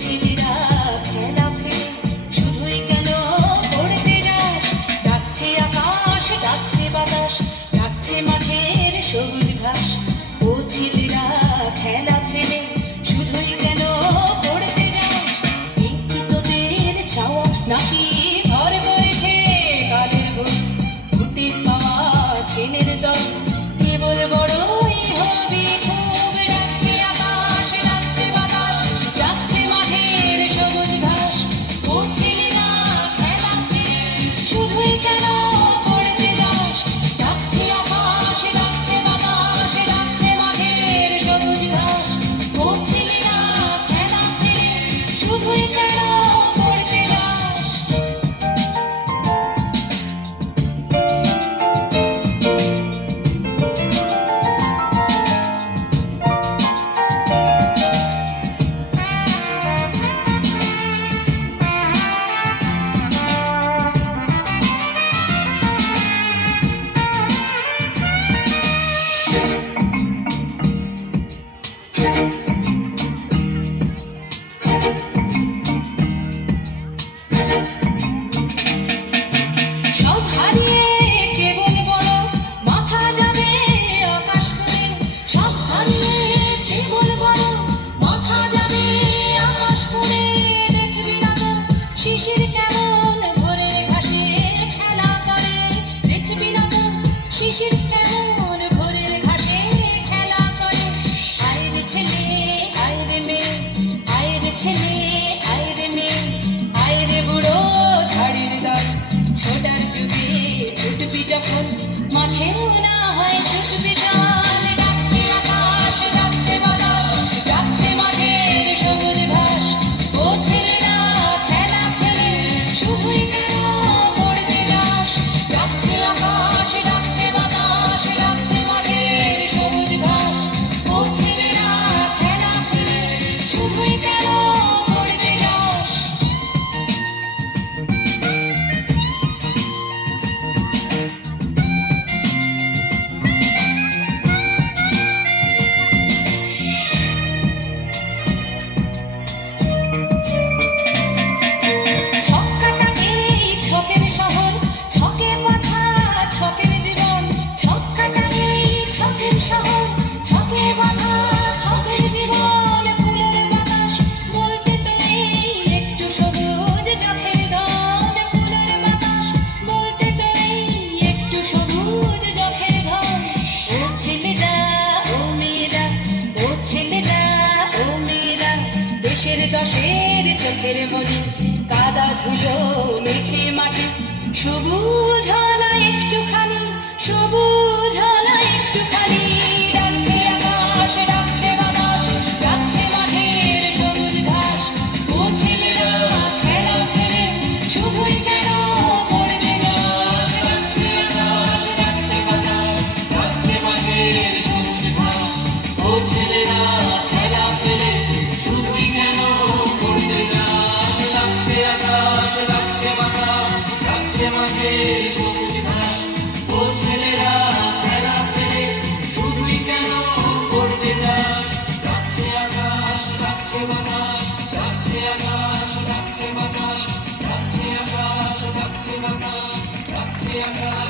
ছেলেরা খেলা ফেলে শুধুই কেন পড়তে যাস? ডাকছে আকাশ, ডাকছে বাতাস, ডাকছে মাঠের সবুজ ঘাস। ও ছেলেরা খেলা ফেলে শুধুই কেন পড়তে যাস? এই কি তোদের চাওয়া নাকি ঘর করেছে কালের ভূত? ভূতের পাওয়া ছেলের দল কেবল বড়ই হবি খুব। ডাকছে আকাশ, ডাকছে বাতাস, ডাকছে মাঠের সবুজ ঘাস। ও ছেলেরা খেলা ফেলে শুধুই কেন পড়তে যাস? ডাকছে আকাশ, ডাকছে বাতাস, ডাকছে মাঠের সবুজ ঘাস। ও ছেলেরা খেলা ফেলে শুধুই কেন পড়তে যাস? সব হারিয়ে কেবল বড় মাথা যাবে আকাশ ফুলে। সব হারিয়ে কেবল বড় মাথা যাবে আকাশ ফুলে। দেখবি না তো শিশির কেমন ভোরে ঘাসে খেলা করে? দেখবি না তো শিশির কেমন ভোরের ঘাসে খেলা করে? আয় রে ছেলে, আয় রে মেয়ে, আয় রে ছেলে, আয় রে মেয়ে, আয় রে বুড়ো ধাড়ির দল। ছোটার যুগে ছুটবি যখন মাঠেও না হয় ছুটবি চল। ডাকছে আকাশ, ডাকছে বাতাস, ডাকছে মাঠের সবুজ ঘাস। ও ছেলেরা খেলা ফেলে শুধুই কেন পড়তে যাস? ডাকছে আকাশ, ডাকছে বাতাস, ডাকছে মাঠের সবুজ ঘাস। ও ছেলেরা খেলা ফেলে শুধুই কেন পড়তে যাস? ছক্কাটাকে ছকের শহর, ছকে বাঁধা ছকের জীবন। ছক্কাটাকে ছকের শহর, ছকে বাঁধা ছকের জীবন। ফুলের বাতাস বলতে তো এই একটু সবুজ চোখের ধন। ফুলের বাতাস বলতে তো এই একটু সবুজ চোখের ধন। ও ছেলেরা, ও মেয়েরা, ও ছেলেরা, ও মেয়েরা, দেশের দশের চোখের মনি কাদা ধুলো মেখে মাটি। সবুজ হলো একটুখানি, সবুজ হলো একটুখানি। ডাকছে আকাশ, ডাকছে বাতাস, ডাকছে মাঠের সবুজ ঘাস। ও ছেলেরা খেলা ফেলে শুধুই কেন পড়তে যাস? ডাকছে আকাশ, ডাকছে বাতাস, ডাকছে মাঠের সবুজ ঘাস। ও ছেলেরা খেলা ফেলে শুধুই কেন পড়তে যাস? ডাকছে আকাশ, ডাকছে বাতাস, ডাকছে মাঠের সবুজ ঘাস। ও ছেলেরা খেলা ফেলে শুধুই কেন পড়তে যাস? ডাকছে আকাশ, ডাকছে বাতাস, ডাকছে আকাশ, ডাকছে বাতাস, ডাকছে আকাশ, ডাকছে বাতাস, ডাকছে আকাশ।